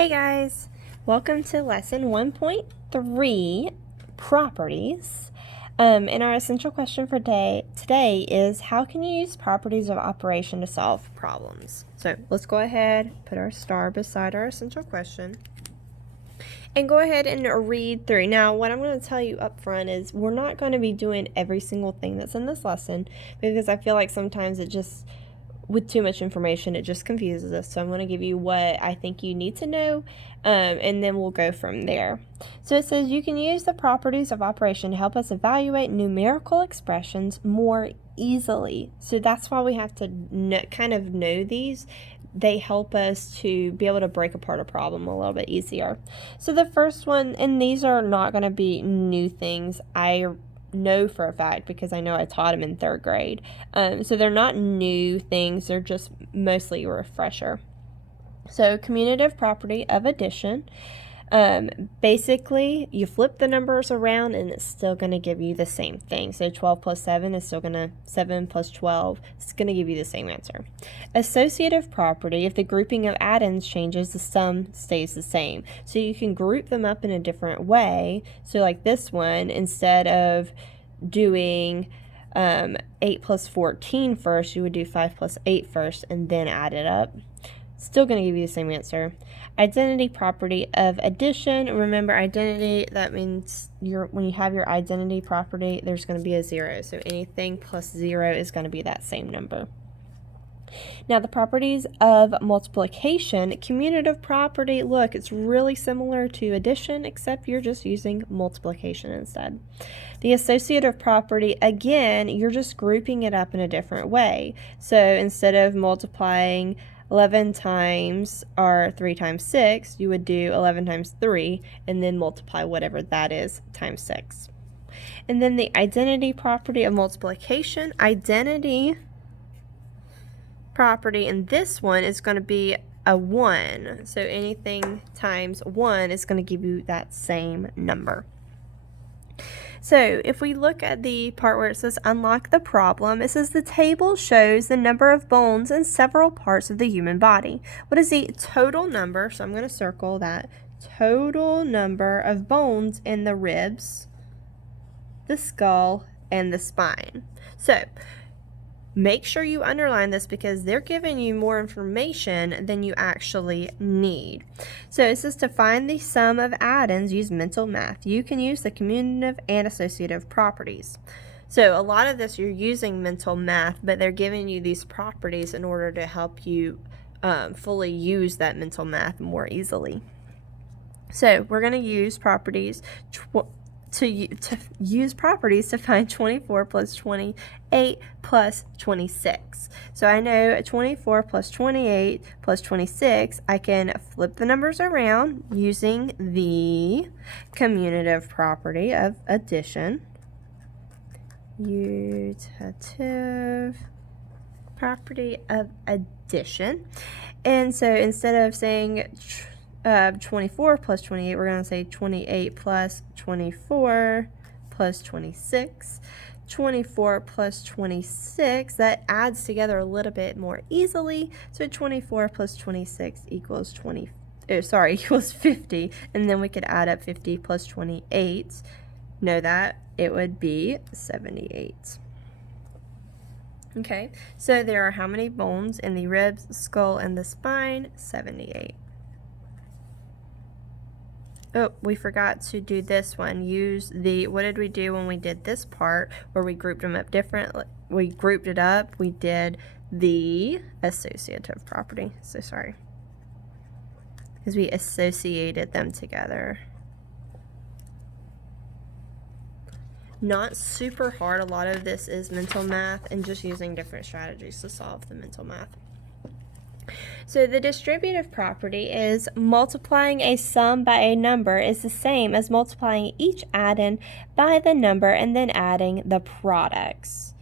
Hey guys, welcome to lesson 1.3, properties. And our essential question for today is, how can you use properties of operation to solve problems? So let's go ahead, put our star beside our essential question, and go ahead and read through. Now, what I'm going to tell you up front is we're not going to be doing every single thing that's in this lesson, because I feel like sometimes with too much information, it just confuses us. So I'm going to give you what I think you need to know, and then we'll go from there. So it says you can use the properties of operation to help us evaluate numerical expressions more easily. So that's why we have to kind of know these. They help us to be able to break apart a problem a little bit easier. So the first one, and these are not going to be new things, I know for a fact because I know I taught them in 3rd grade. So they're not new things, they're just mostly a refresher. So commutative property of addition. Basically, you flip the numbers around and it's still going to give you the same thing. So 12 plus 7 is still going to, 7 plus 12 is going to give you the same answer. Associative property, if the grouping of addends changes, the sum stays the same. So you can group them up in a different way. So like this one, instead of doing 8 plus 14 first, you would do 5 plus 8 first and then add it up. Still going to give you the same answer. Identity property of addition. Remember, identity, that means when you have your identity property, there's going to be a 0. So anything plus 0 is going to be that same number. Now, the properties of multiplication. Commutative property, look, it's really similar to addition, except you're just using multiplication instead. The associative property, again, you're just grouping it up in a different way. So instead of multiplying 11 times or 3 times 6, you would do 11 times 3 and then multiply whatever that is times 6. And then the identity property of multiplication. Identity property in this one is going to be a 1. So anything times 1 is going to give you that same number. So if we look at the part where it says unlock the problem, it says the table shows the number of bones in several parts of the human body. What is the total number? So I'm going to circle that. Total number of bones in the ribs, the skull, and the spine. So make sure you underline this because they're giving you more information than you actually need. So it says to find the sum of addends, use mental math. You can use the commutative and associative properties. So a lot of this you're using mental math, but they're giving you these properties in order to help you fully use that mental math more easily. So we're going to use properties to use properties to find 24 plus 28 plus 26. So I know 24 plus 28 plus 26, I can flip the numbers around using the commutative property of addition. Commutative property of addition. And so instead of saying 24 plus 28, we're going to say 28 plus 24 plus 26. 24 plus 26, that adds together a little bit more easily. So 24 plus 26 equals equals 50. And then we could add up 50 plus 28. Know that it would be 78. Okay, so there are how many bones in the ribs, skull, and the spine? 78. Oh, we forgot to do this one. Use the, what did we do when we did this part where we grouped them up differently? We grouped it up. We did the associative property. So sorry. Because we associated them together. Not super hard. A lot of this is mental math and just using different strategies to solve the mental math. So the distributive property is multiplying a sum by a number is the same as multiplying each addend by the number and then adding the products.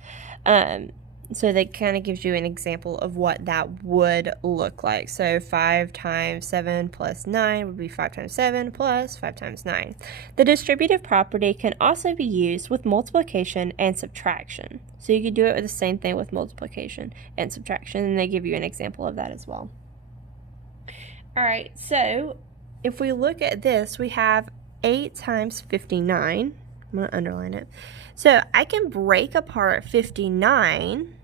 So that kind of gives you an example of what that would look like. So 5 times 7 plus 9 would be 5 times 7 plus 5 times 9. The distributive property can also be used with multiplication and subtraction. So you could do it with the same thing with multiplication and subtraction, and they give you an example of that as well. All right, so if we look at this, we have 8 times 59. I'm going to underline it. So I can break apart 59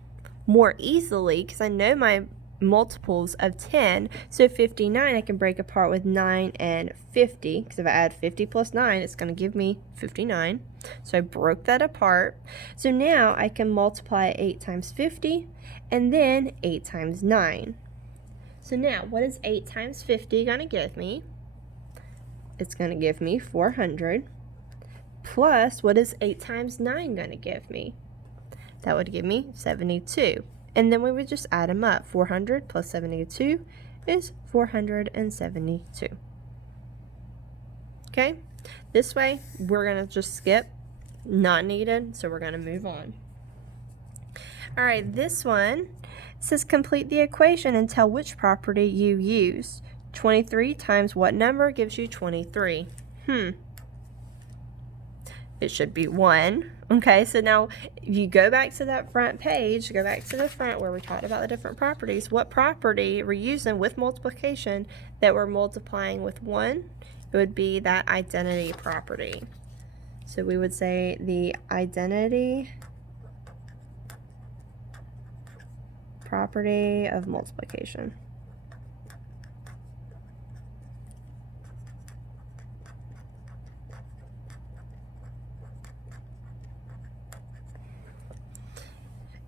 more easily because I know my multiples of 10. So 59 I can break apart with 9 and 50, because if I add 50 plus 9, it's going to give me 59. So I broke that apart. So now I can multiply 8 times 50 and then 8 times 9. So now, what is 8 times 50 going to give me? It's going to give me 400. Plus, what is 8 times 9 going to give me? That would give me 72. And then we would just add them up. 400 plus 72 is 472. Okay? This way, we're going to just skip. Not needed, so we're going to move on. All right, this one says complete the equation and tell which property you use. 23 times what number gives you 23? It should be 1. Okay, so now if you go back to that front page, go back to the front where we talked about the different properties. What property we're using with multiplication that we're multiplying with 1? It would be that identity property. So we would say the identity property of multiplication.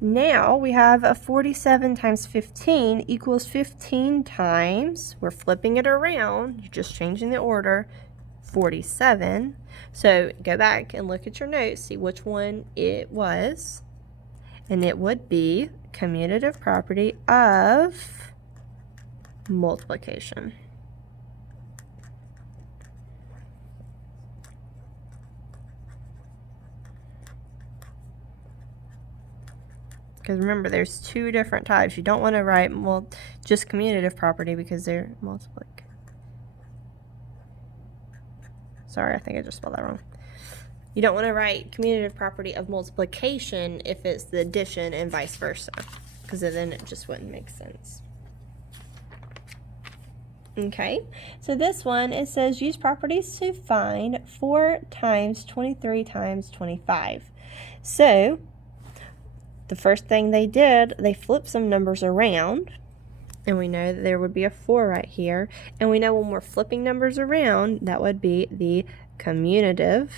Now we have a 47 times 15 equals 15 times, we're flipping it around, you're just changing the order, 47. So go back and look at your notes, see which one it was. And it would be commutative property of multiplication. Because remember, there's 2 different types. You don't want to write just commutative property because they're multiplicative. Sorry, I think I just spelled that wrong. You don't want to write commutative property of multiplication if it's the addition and vice versa, because then it just wouldn't make sense. Okay, so this one, it says use properties to find 4 times 23 times 25. So the first thing they did, they flipped some numbers around, and we know that there would be a 4 right here, and we know when we're flipping numbers around, that would be the commutative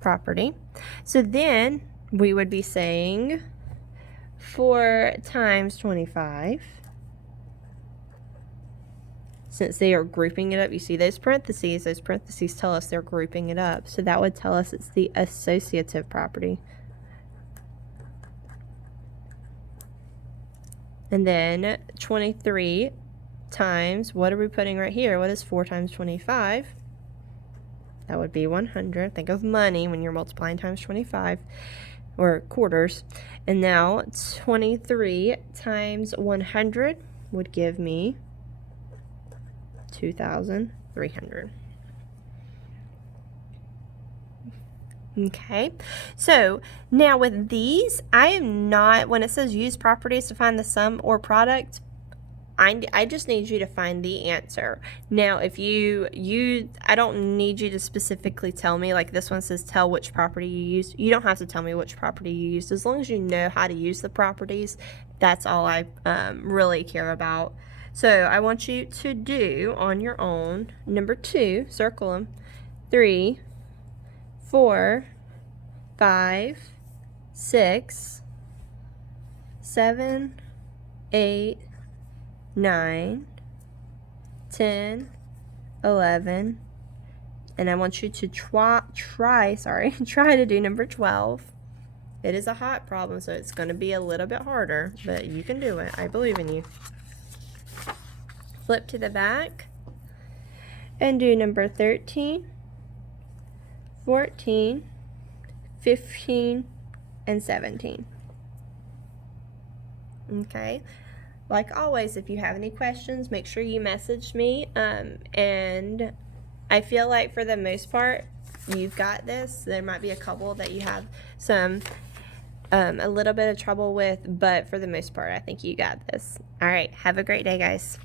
property. So then we would be saying 4 times 25. Since they are grouping it up, you see those parentheses tell us they're grouping it up. So that would tell us it's the associative property. And then 23 times, what are we putting right here? What is 4 times 25? That would be 100. Think of money when you're multiplying times 25, or quarters. And now 23 times 100 would give me 2,300. Okay, so now with these, I am not, when it says use properties to find the sum or product, I just need you to find the answer. Now, if I don't need you to specifically tell me, like this one says tell which property you used. You don't have to tell me which property you used. As long as you know how to use the properties, that's all I really care about. So I want you to do on your own, number 2, circle them, 3, 4, 5, 6, 7, 8, 9, 10, 11, and I want you to try to do number 12. It is a hot problem, so it's going to be a little bit harder, but you can do it. I believe in you. Flip to the back and do number 13, 14, 15, and 17. Okay. Like always, if you have any questions, make sure you message me. And I feel like for the most part, you've got this. There might be a couple that you have some a little bit of trouble with, but for the most part, I think you got this. All right, have a great day, guys.